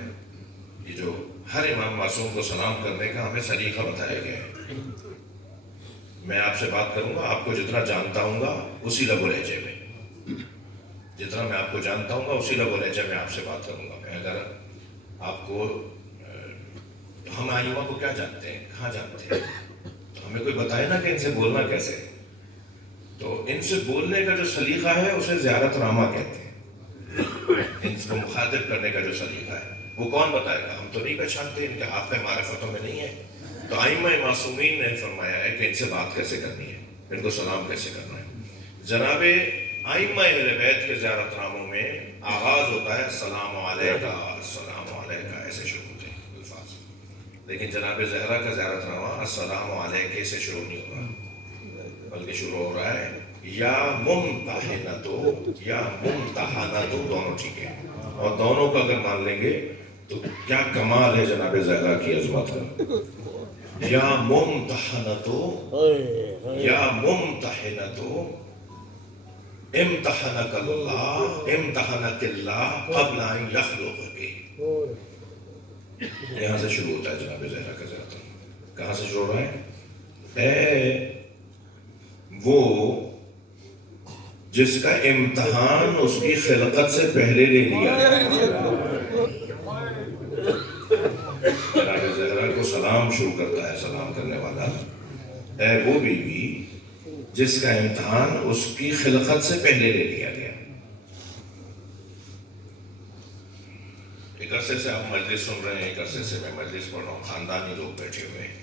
یہ جو ہر امام معصوم کو سلام کرنے کا ہمیں سلیقہ بتایا گیا ہے. میں آپ سے بات کروں گا، آپ کو جتنا جانتا ہوں گا اسی لب و لہجے میں، جتنا میں آپ کو جانتا ہوں گا اسی لب و لہجے میں آپ سے بات کروں گا. میں اگر آپ کو ہم آئمہ کو کیا جانتے ہیں، کہاں جانتے ہیں، تو ہمیں کوئی بتائے نا کہ ان سے بولنا کیسے. تو ان سے بولنے کا جو سلیقہ ہے اسے زیارت نامہ کہتے ہیں. ان کو مخاطب کرنے کا جو سلیقہ ہے وہ کون بتائے گا؟ ہم تو نہیں پہچانتے، ان کے ہاتھ میں معرفتوں میں نہیں ہے. تو ائمہ معصومین نے فرمایا ہے کہ ان سے بات کیسے کرنی ہے، ان کو سلام کیسے کرنا ہے. جناب ائمہ اہل بیت کے زیارت ناموں میں آغاز ہوتا ہے السلام علیکہ، السلام علیکہ، ایسے شروع ہوتے ہیں الفاظ. لیکن جناب زہرا کا زیارت نامہ السلام علیکہ سے شروع نہیں ہو رہا، بلکہ شروع ہو رہا ہے یا ممتحنتو یا ممتحنتو، دونوں ٹھیک ہے. اور دونوں کا اگر مان لیں گے تو کیا کمال ہے جناب زہرا کی عظمت کا. یا ممتحنتو یا ممتحنتو، امتحنک اللہ قبل ان یخلقک. یہاں سے شروع ہوتا ہے جناب زہرا کا ذات. کہاں سے شروع ہو رہا ہے؟ اے وہ جس کا امتحان اس کی خلقت سے پہلے لے لیا. جناب زہرا کو سلام شروع کرتا ہے سلام کرنے والا. اے وہ بیوی جس کا امتحان اس کی خلقت سے پہلے لے لیا گیا. ایک عرصے سے آپ مجلس سن رہے ہیں, ایک عرصے سے میں مجلس پڑھ رہا ہوں, خاندانی لوگ بیٹھے ہوئے ہیں.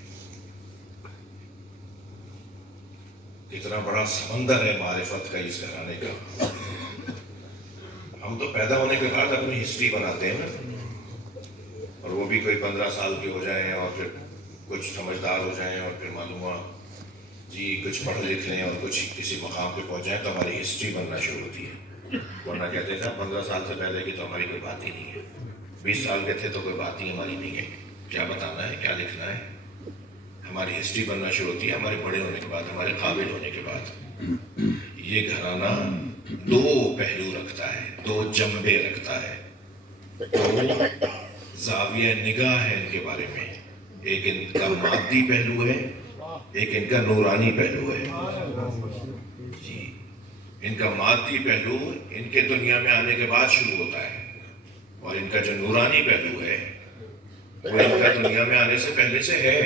اتنا بڑا سمندر ہے معرفت کا اس گھرانے کا. ہم تو پیدا ہونے کے بعد اپنی ہسٹری بناتے ہیں نا, اور وہ بھی کوئی 15 سال کے ہو جائیں اور پھر کچھ سمجھدار ہو جائیں اور پھر معلوم ہوا جی کچھ پڑھ لکھ لیں اور کچھ کسی مقام پہ پہنچ جائیں تو ہماری ہسٹری بننا شروع ہوتی ہے. ورنہ کہتے تھے 15 سال سے پہلے کی تو ہماری کوئی بات ہی نہیں ہے, 20 سال کے تھے تو کوئی بات ہی ہماری نہیں ہے, کیا بتانا ہے کیا لکھنا ہے. ہماری ہسٹری بننا شروع ہوتی ہے ہمارے بڑے ہونے کے بعد, ہمارے قابل ہونے کے بعد. یہ گھرانہ 2 پہلو رکھتا ہے, 2 جنبے رکھتا ہے, 2 زاویہ نگاہ ہے ان کے بارے میں. ایک ان کا مادی پہلو ہے, ایک ان کا نورانی پہلو ہے. جی ان کا مادی پہلو ان کے دنیا میں آنے کے بعد شروع ہوتا ہے, اور ان کا جو نورانی پہلو ہے وہ ان کا دنیا میں آنے سے پہلے سے ہے.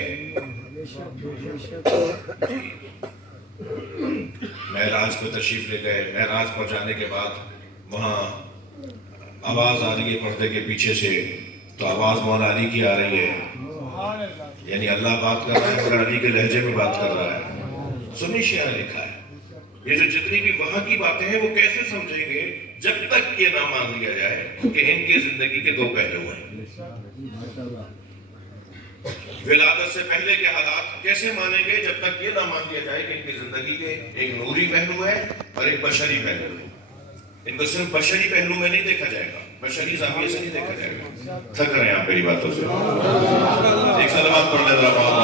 معراج پہ تشریف لے گئے, معراج پر جانے کے بعد وہاں آواز آ رہی ہے پردے کے پیچھے سے, تو آواز مولا علی کی آ رہی ہے, یعنی اللہ بات کر رہا ہے مولا علی کے لہجے میں بات کر رہا ہے. سنی شیعہ نے لکھا ہے یہ جو جتنی بھی وہاں کی باتیں ہیں وہ کیسے سمجھیں گے جب تک یہ نہ مان لیا جائے کہ ان کی زندگی کے 2 پہلو ہیں. ولادت سے پہلے کے حالات کیسے مانیں گے جب تک یہ نہ مان لیا جائے کہ ان کی زندگی کے ایک نوری پہلو ہے اور ایک بشری پہلو ہے. ان کو صرف بشری پہلو میں نہیں دیکھا جائے گا, بشری زاویے سے نہیں دیکھا جائے گا. تھک رہے ہیں آپ میری باتوں سے؟ ایک سلامات پڑھ لیں ذرا بہت.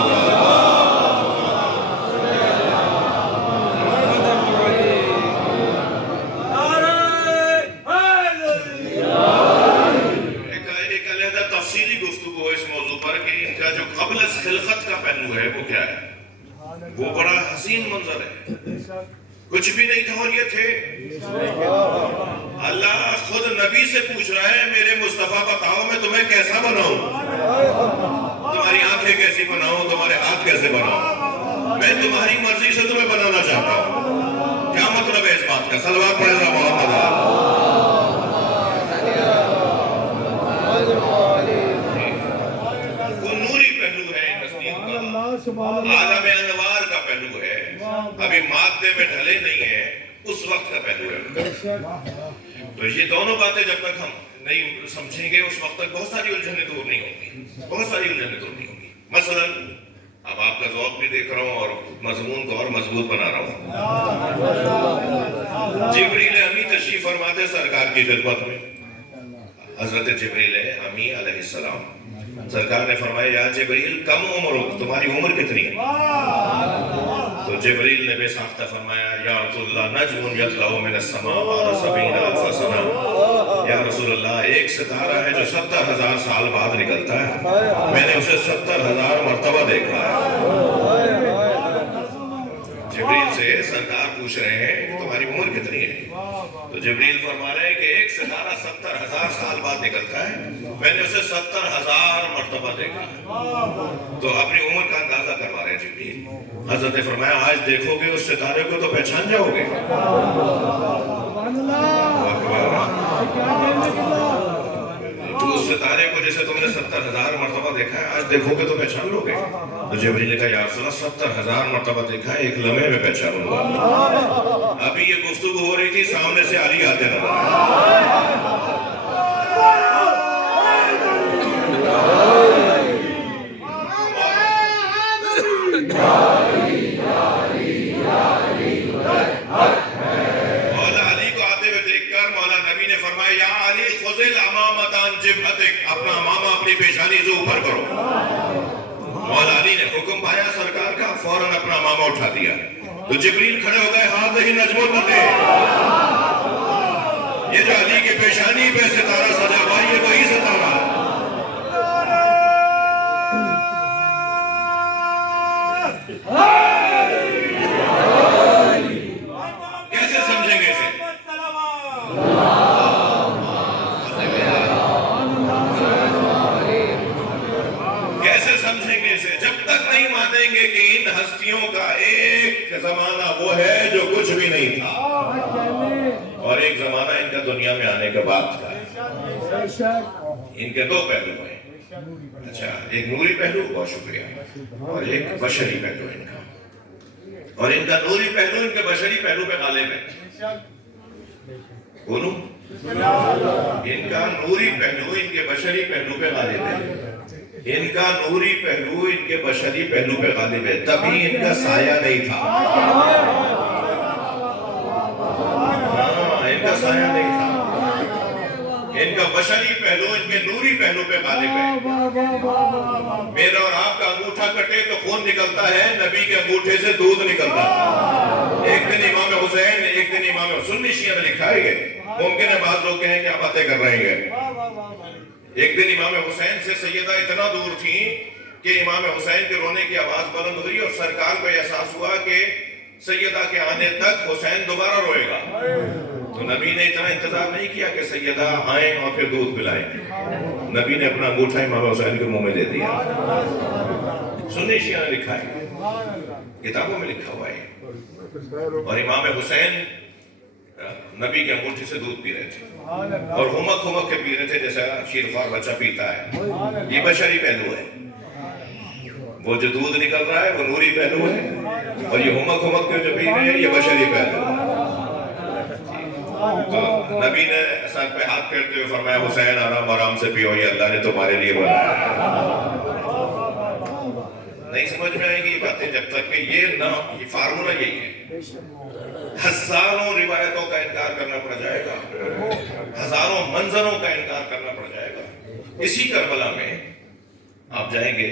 قبل از خلقت کا پہلو ہے وہ کیا ہے؟ وہ بڑا حسین منظر ہے. کچھ بھی نہیں تھا اور یہ تھے. اللہ خود نبی سے پوچھ رہا ہے میرے مصطفیٰ بتاؤ میں تمہیں کیسا بناؤں, تمہاری آنکھیں کیسی بناؤں, تمہارے ہاتھ کیسے بناؤں, میں تمہاری مرضی سے تمہیں بنانا چاہتا ہوں. کیا مطلب ہے اس بات کا؟ صلوات پڑھے ذرا محمد. عالم انوار کا پہلو ہے, ابھی مادے میں ڈھلے نہیں ہیں, اس وقت کا پہلو ہے. تو یہ دونوں باتیں جب تک ہم نہیں سمجھیں گے اس وقت تک بہت ساری الجھنیں دور نہیں ہوگی, بہت ساری الجھنیں دور نہیں ہوگی. مثلا اب آپ کا ذوق بھی دیکھ رہا ہوں اور مضمون کو اور مضبوط بنا رہا ہوں. جبریل امی تشریف فرماتے سرکار کی خدمت میں. حضرت جبریل امی علیہ السلام, سرکار نے فرمایا یا جبریل کم عمر ہو, تمہاری عمر کتنی ہے؟ تو جبریل نے بے ساختہ فرمایا یا رسول اللہ نجم یطلع من السماء بعد 70,000 سنہ. یا رسول اللہ ایک ستارہ ہے جو 70,000 سال بعد نکلتا ہے, میں نے اسے 70,000 مرتبہ دیکھا ہے. جبریل سے سرکار پوچھ رہے ہیں کہ تمہاری عمر کتنی ہے؟ تو جبریل فرما رہے ہیں کہ ایک ستارہ 70,000 سال بعد نکلتا ہے, میں نے اسے 70,000 مرتبہ دیکھا ہے. تو اپنی عمر کا اندازہ کروا رہے ہیں جبریل. حضرت نے فرمایا آج دیکھو گے اس ستارے کو تو پہچان جاؤ گے. تو اس ستارے کو جسے تم نے 70,000 مرتبہ دیکھا ہے آج دیکھو گے تو پہچان لو گے. تو جبریل نے کہا یا رسول اللہ 70,000 مرتبہ دیکھا ہے, ایک لمحے میں پہچانوں گا. ابھی یہ گفتگو ہو رہی تھی, سامنے سے علی آتے نظر آئے. مولا علی کو آتے ہوئے دیکھ کر مولا نبی نے فرمایا یا علی خذ الامامۃ عن جبہتک, اپنا امامہ اپنی پیشانی سے اوپر کرو. مولا علی نے حکم پایا سرکار کا, فوراً اپنا امامہ اٹھا دیا. تو جبریل کھڑے ہو گئے ہاتھ نجم الفتح، یہ جو علی کے پیشانی پہ ستارہ سجا ہوا یہ وہی ستارہ ہے۔ کیسے سمجھیں گے اسے؟ کیسے سمجھیں گے اسے؟ جب تک نہیں مانیں گے کہ ان ہستیوں کا ایک زمانہ وہ ہے جو کچھ بھی نہیں تھا، اور ایک زمانہ ان کا دنیا میں آنے کے بعد کا ہے۔ ان کے دو پہلو ہیں، اچھا ایک نوری پہلو، بہت شکریہ، اور ایک بشری پہلو ان کا، اور ان کا نوری پہلو ان کے بشری پہلو پہ غالب ہے۔ بولوں؟ ان کا نوری پہلو ان کے بشری پہلو پہ غالب ہے، ان کا نوری پہلو ان کے بشری پہلو پہ غالب ہے، تبھی ان کا سایہ نہیں تھا۔ ان کا سایہ نہیں تھا، ان کا بشری پہلو ان کے نوری پہلو پہ غالب ہے۔ میرا اور آپ کا انگوٹھا کٹے تو خون نکلتا ہے، نبی کے انگوٹھے سے دودھ نکلتا ہے۔ ایک دن امام حسین، ایک دن امام سنی شیعہ میں لکھا ہے یہ، ممکن ہے بعض لوگ کہیں کیا باتیں کر رہے ہیں۔ ایک دن امام حسین سے سیدہ اتنا دور تھیں کہ امام حسین کے رونے کی آواز بلند ہوئی اور سرکار کو احساس ہوا کہ سیدہ کے آنے تک حسین دوبارہ روئے گا، تو نبی نے اتنا انتظار نہیں کیا کہ سیدہ آئیں اور پھر دودھ پلائیں، نبی نے اپنا انگوٹھا امام حسین کے منہ میں دے دیا۔ سنی شیعہ نے لکھا ہے، کتابوں میں لکھا ہوا ہے، اور امام حسین نبی کے انگوٹھے سے دودھ پی رہے تھے، اور ہمک ہمک کے پی رہے تھے جیسا شیرخوار بچہ پیتا ہے۔ یہ بشری پہلو ہے، وہ جو دودھ نکل رہا ہے وہ نوری پہلو ہے، اور یہ ہمک ہمک کے جو پی رہے ہیں یہ بشری پہلو ہے۔ تو نبی نے سر پہ ہاتھ پھیرتے ہوئے فرمایا حسین آرام آرام سے پیو، یہ اللہ نے تمہارے لیے بنایا۔ نہیں سمجھ میں آئیں گی یہ باتیں جب تک کہ یہ فارمولہ یہی ہے۔ ہزاروں روایتوں کا انکار کرنا پڑ جائے گا، ہزاروں منظروں کا انکار کرنا پڑ جائے گا۔ اسی کربلا میں آپ جائیں گے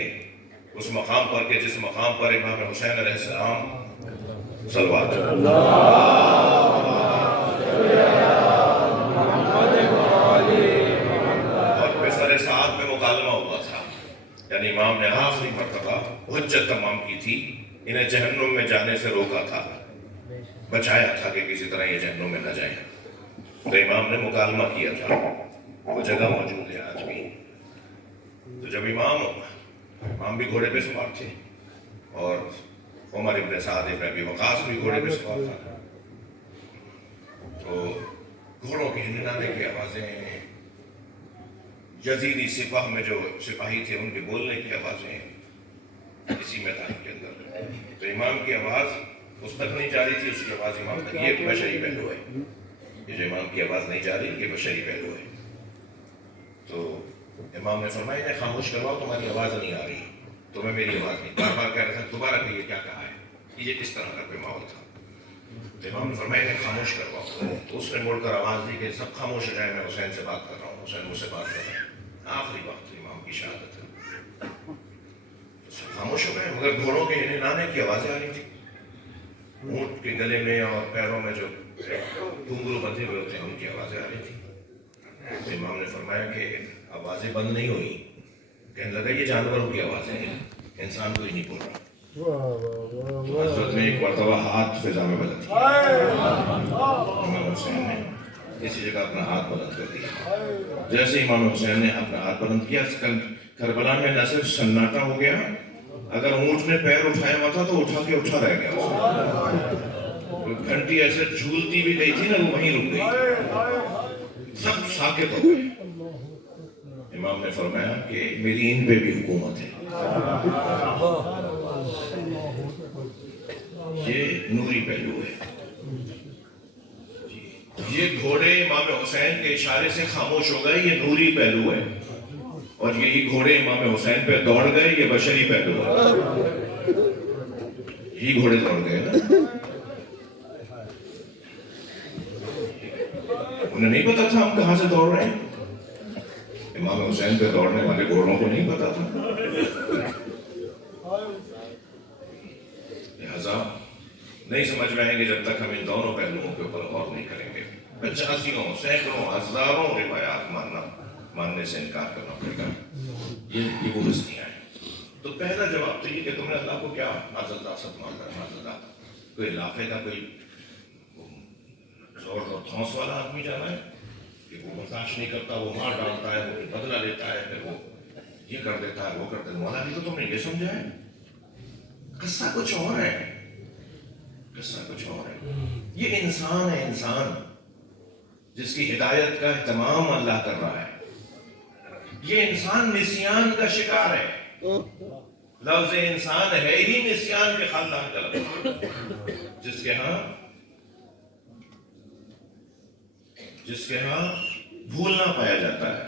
اس مقام پر کہ جس مقام پر امام حسین علیہ السلام صلوات اور بسر سعاد میں مکالمہ ہوا تھا، یعنی امام نے آخری مرتبہ حجت تمام کی تھی، انہیں جہنم میں جانے سے روکا تھا، بچایا تھا کہ کسی طرح یہ جہنم میں نہ جائیں، تو امام نے مکالمہ کیا تھا، وہ جگہ موجود ہے آج بھی۔ تو جب امام بھی گھوڑے پہ سوار تھے، اور عمر ابن سعد ابن ابی وقاص بھی گھوڑے پہ سوار تھا، تو گھوڑوں کے ہنہنانے کی آوازیں، یزیدی سپاہ میں جو سپاہی تھے ان کے بولنے کی آوازیں اسی میدان کے اندر، تو امام کی آواز اس تک نہیں جا رہی تھی، اس کی آواز امام تک، یہ بشری پہلو ہے، یہ جو امام کی آواز نہیں جا رہی یہ بشری پہلو ہے۔ تو امام نے فرمایا انہیں خاموش کرواؤ، تمہاری آواز نہیں آ رہی، تمہیں میری آواز نہیں، بار بار کہہ رہا تھا دوبارہ کہیے کیا کہا ہے، یہ کس طرح کا کوئی ماحول تھا۔ تو امام نے فرمایا انہیں خاموش کرواؤ، تو اس نے مڑ کر آواز دی کہ سب خاموش ہو جائے، میں حسین سے بات کر رہا ہوں، حسین مجھ سے بات کر رہا ہے، آخری وقت امام کی شہادت ہے، سب خاموش ہو گئے، مگر گھوڑوں کے ہنہنانے کی آوازیں آ رہی تھی، اونٹ کے گلے میں اور پیروں میں جو گھنگرو بندھے ہوئے ہوتے ہیں ان کی آوازیں آ رہی تھی۔ تو امام نے فرمایا کہ آوازیں بند نہیں ہوئی، کہنے لگا یہ جانوروں کی آوازیں ہیں، انسان کوئی نہیں بول رہا۔ حضرت نے ایک مرتبہ ہاتھ فضا میں بلند کیا، امام حسین نے اسی جگہ اپنا ہاتھ بلند کر دیا، جیسے امام حسین نے اپنا ہاتھ بلند کیا کربلا میں نہ صرف سناٹا ہو گیا، اگر اونٹ نے پیر اٹھایا ہوا تھا تو اٹھا کے اٹھا رہ گیا، گھنٹی ایسے جھولتی بھی گئی تھی نا وہ وہیں رک گئی، سب ساکت ہو گئے۔ امام نے فرمایا کہ میری ان پہ بھی حکومت ہے، یہ نوری پہلو ہے، یہ گھوڑے امام حسین کے اشارے سے خاموش ہو گئے، یہ نوری پہلو ہے، اور یہی گھوڑے امام حسین پہ دوڑ گئے، یہ بشری پہلو ہے، یہی گھوڑے دوڑ گئے نا، انہیں نہیں پتا تھا ہم کہاں سے دوڑ رہے ہیں، امام حسین پہ دوڑنے والے گھوڑوں کو نہیں پتا تھا، لہذا نہیں سمجھ میں آئیں گے جب تک ہم ان دونوں پہلوؤں کے اوپر غور نہیں کریں گے. 85 سینکڑوں ہزاروں روایات ماننے سے انکار کرنا پڑے گا. یہ وہ ہستیاں ہیں. تو پہلا جواب تو یہ کہ تم نے اللہ کو کیا معذرت کوئی علاقے کا کوئی زور اور دھونس والا آدمی جانا ہے کہ وہ برداشت نہیں کرتا, وہ مار ڈالتا ہے, وہ بدلہ لیتا ہے, پھر وہ یہ کر دیتا ہے, وہ کر دیتا ہے. مولا علی کو تم نے یہ سمجھا ہے؟ قصہ کچھ اور ہے, قصہ کچھ اور ہے. یہ انسان ہے, انسان جس کی ہدایت کا اہتمام اللہ کر رہا ہے. یہ انسان نسیان کا شکار ہے. لفظ انسان ہے ہی نسیان کے خاندان کا لفظ, جس کے ہاں بھولنا پایا جاتا ہے.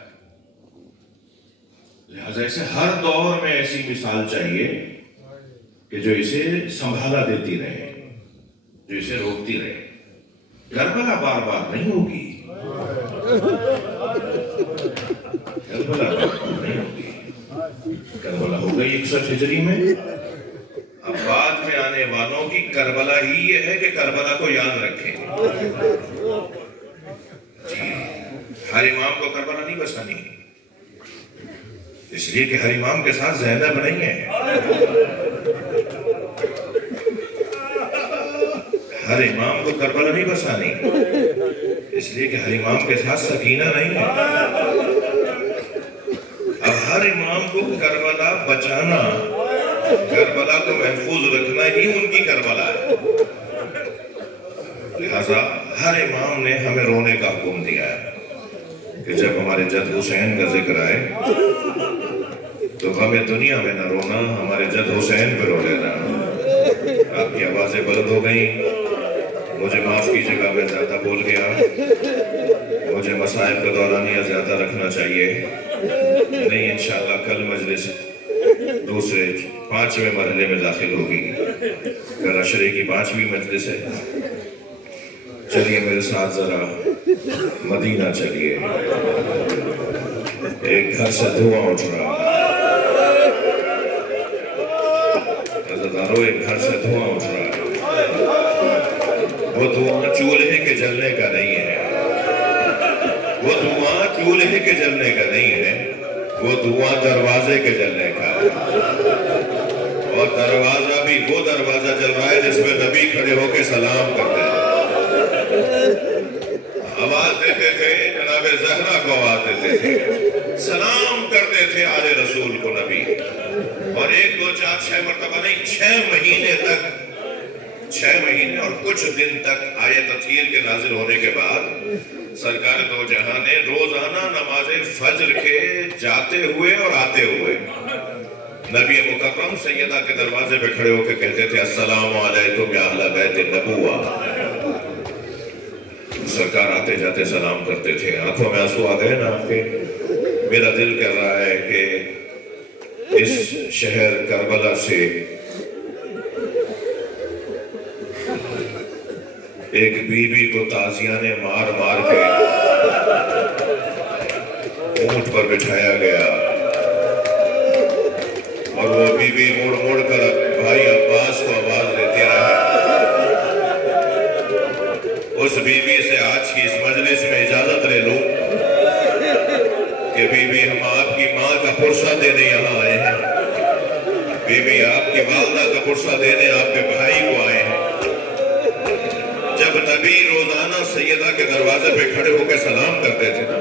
لہذا اسے ہر دور میں ایسی مثال چاہیے کہ جو اسے سنبھالا دیتی رہے, جو اسے روکتی رہے. کربلا بار بار نہیں ہوگی, کربلا بار بار نہیں ہوگی. کربلا ہو گئی 61 ہجری میں. اب بعد میں آنے والوں کی کربلا ہی یہ ہے کہ کربلا کو یاد رکھیں. ہر امام کو کربلا نہیں بسانی, اس لیے کہ ہر امام کے ساتھ زینب نہیں ہے. ہر امام کو کربلا نہیں بسانی, اس لیے کہ ہر امام کے ساتھ سکینہ نہیں ہے. اب ہر امام کو کربلا بچانا, کربلا کو محفوظ رکھنا ہی ان کی کربلا ہے. لہذا ہر امام نے ہمیں رونے کا حکم دیا ہے کہ جب ہمارے جد حسین کا ذکر آئے تو ہمیں دنیا میں نہ رونا, ہمارے جد حسین پہ رو لینا. آپ کی آوازیں بلند ہو گئیں, مجھے معاف کیجیے گا میں زیادہ بول گیا. مجھے مسائل کا دورانیہ زیادہ رکھنا چاہیے. نہیں, انشاءاللہ کل مجلس دوسرے 5ویں مرحلے میں داخل ہوگی. کل عشرے کی 5ویں مجلس ہے. چلیے میرے ساتھ ذرا مدینہ چلیے. ایک گھر سے دھواں اٹھ رہا ہے, عزیزانو, ایک گھر سے دھواں اٹھ رہا ہے. وہ دھواں چولہے کے جلنے کا نہیں ہے, وہ دھواں چولہے کے جلنے کا نہیں ہے, وہ دھواں دروازے کے جلنے کا ہے. اور دروازہ بھی وہ دروازہ جل رہا ہے جس میں نبی کھڑے ہو کے سلام کرتے ہیں, آواز دیتے تھے, جناب زہرا کو آواز دیتے تھے, سلام کرتے تھے آل رسول کو نبی. اور 1 2 4 6 مرتبہ نہیں, 6 مہینے تک, 6 مہینے اور کچھ دن تک آیت تطہیر کے نازل ہونے کے بعد سرکار دو جہاں نے روزانہ نماز فجر کے جاتے ہوئے اور آتے ہوئے نبی مکرم سیدہ کے دروازے پہ کھڑے ہو کے کہتے تھے السلام علیکم یا اہل بیت النبوہ. سرکار آتے جاتے سلام کرتے تھے. آنکھوں میں آنسو آ گئے نا آپ کے. میرا دل کہہ رہا ہے کہ اس شہر کربلا سے ایک بی بی کو تازیانے مار مار کے اونٹ پر بٹھایا گیا, اور وہ بی بی مڑ مڑ کر بھائی عباس کو آواز دیتی رہا. اس بی بی سے آج کی اس مجلس میں اجازت لے لوں کہ بی بی ہم آپ کی ماں کا پرسہ دینے یہاں آئے ہیں. بی بی آپ کی والدہ کا پرسہ دینے آپ کے بھائی کو آئے ہیں. جب نبی روزانہ سیدہ کے دروازے پہ کھڑے ہو کے سلام کرتے تھے نا,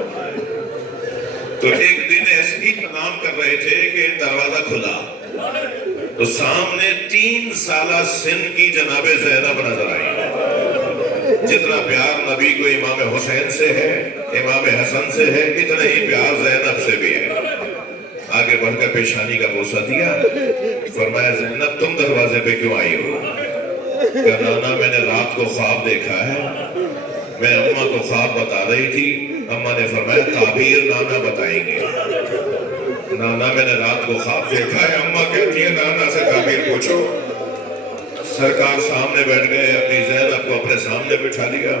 تو ایک دن ایسے ہی سلام کر رہے تھے کہ دروازہ کھلا تو سامنے 3 سالہ سن کی جناب زینب نظر آئی. جتنا پیار نبی کو امام حسین سے ہے, امام حسن سے ہے, اتنا ہی پیار زینب سے بھی ہے. آگے بڑھ کر پیشانی کا بوسہ دیا, فرمایا زینب تم دروازے پہ کیوں آئی ہو؟ کہ نانا میں نے رات کو خواب دیکھا ہے. میں اماں کو خواب بتا رہی تھی, اماں نے فرمایا تعبیر نانا بتائیں گے. نانا میں نے رات کو خواب دیکھا ہے, اماں کہتی ہے نانا سے تعبیر پوچھو. سرکار سامنے بیٹھ گئے, اپنی زینب کو اپنے سامنے بٹھا لیا.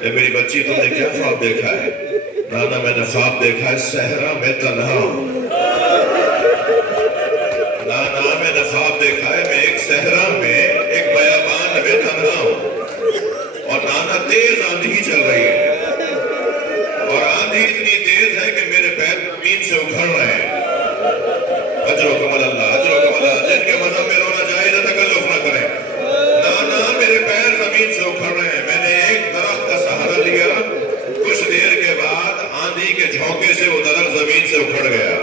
اے میری بچی تم نے کیا خواب دیکھا ہے؟ نانا میں نے خواب دیکھا ہے صحرا میں تنہا ہوں. نانا میں نے خواب دیکھا ہے میں ایک صحرا میں, ایک بیابان میں تنہا آندھی چل رہی ہے اور آندھی اتنی تیز ہے کہ میرے پیر زمین سے اکھڑ رہے ہیں. اجرکم اللہ، اجرکم اللہ. جن کے مذہب میں رونا جائز ہے تکلف نہ کریں. نہ میرے پیر زمین سے اکھڑ رہے ہیں. میں نے ایک درخت کا سہارا لیا، کچھ دیر کے بعد آندھی کے جھونکے سے وہ درخت زمین سے اکھڑ گیا.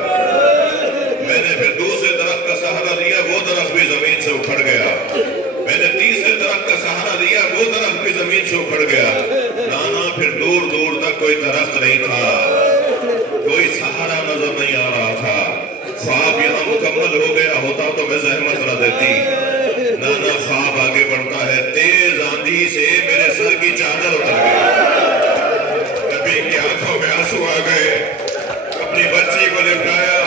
میں نے پھر دوسرے درخت کا سہارا لیا، وہ درخت بھی زمین سے اکھڑ گیا. میں نے تیسرے درخت کا سہارا لیا، وہ درخت بھی زمین سے اکھڑ گیا. نانا پھر دور دور تک کوئی درخت نہیں تھا، کوئی سہارا نظر نہیں آ رہا تھا. خواب یہاں مکمل ہو گیا ہوتا تو میں زحمت نہ دیتی. نانا خواب آگے بڑھتا ہے. تیز آندھی سے میرے سر کی چادر اتر گئی. نبی کی آنکھوں میں آنسو آ گئے. اپنی بچی کو لپٹایا،